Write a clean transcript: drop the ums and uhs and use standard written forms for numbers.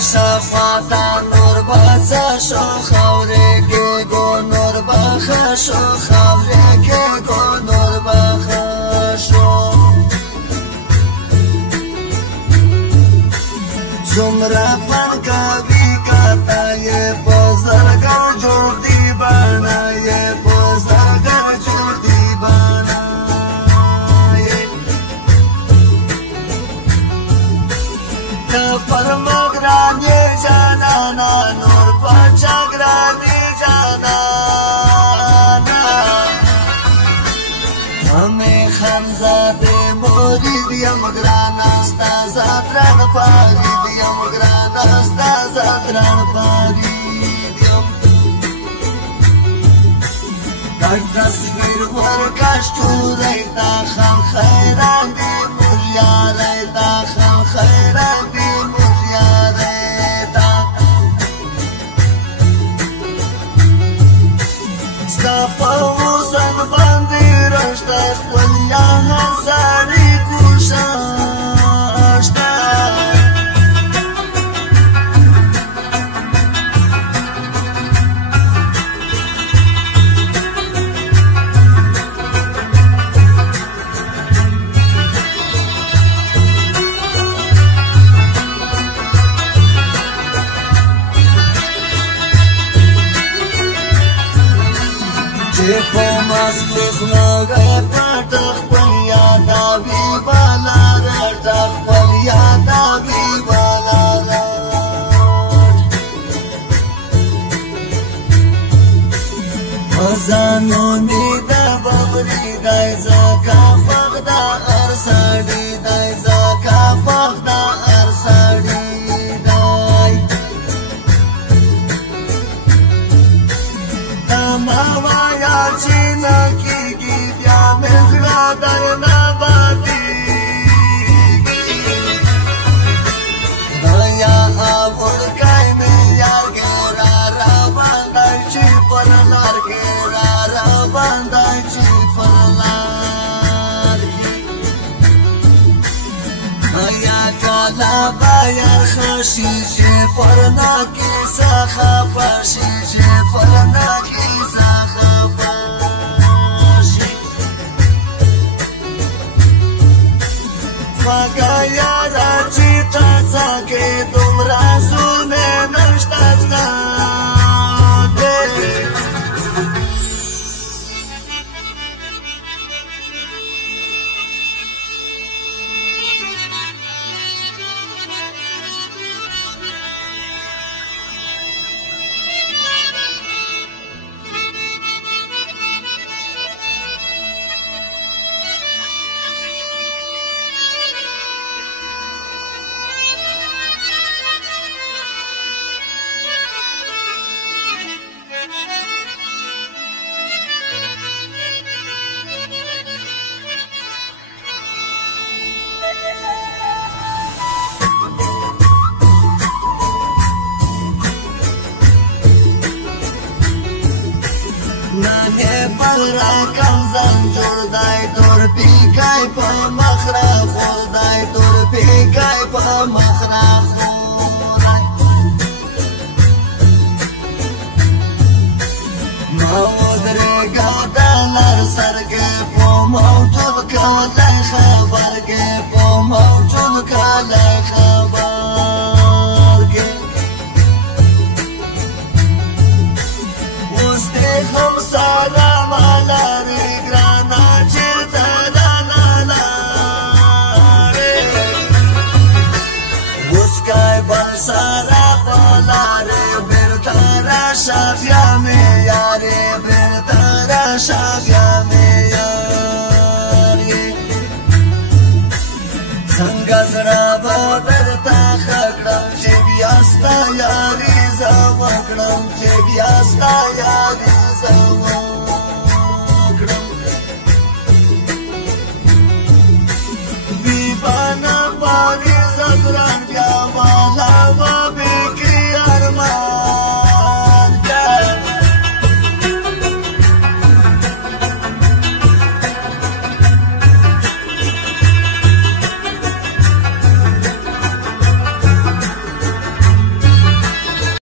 شفاتا نور بچا شو خورے کے گو نور بخشو خورے کے گو نور بخشو زمرا پن کبھی کاتا یہ بزرگا جوڑ دی بنا یہ بزرگا جوڑ دی بنا پر مگرانی جانا نور پچا گرانی جانا ہمیں خمزاد مرید یم گرانا ستا زادران پارید یم گرانا ستا زادران پارید یم کٹ تصویر ورکشتو ریتا خم خیران دی مریا ریتا خم خیران دی فوزن باندې رشته خپل یا هزارې کوششته په مسلخ لګه پټ خپل یاد وی بالا رټ خپل یاد وی بالا ازانو می د ببري دای زکا فقدا ارسړي دای زکا فقدا ارسړي دای تمام چینا کی گی بیا مزرا درنا باتی دنیا آور کئی میں یار گیرا را باندائی چی پر لار گیرا را باندائی چی پر لار دنیا کالا بایا خشی چی پر ناکی ساخا پاشی چی پر ناکی ساخا مگا یارا چیتا ساکے تم رسول میں نشتا دے کم زنجور دای تور پیکای پا مخرا خول دای تور پیکای پا مخرا خورای مودره گادالر سرگه پا موجود کالای خبرگه پا موجود کالای خبرگه وسته هم سارا Sara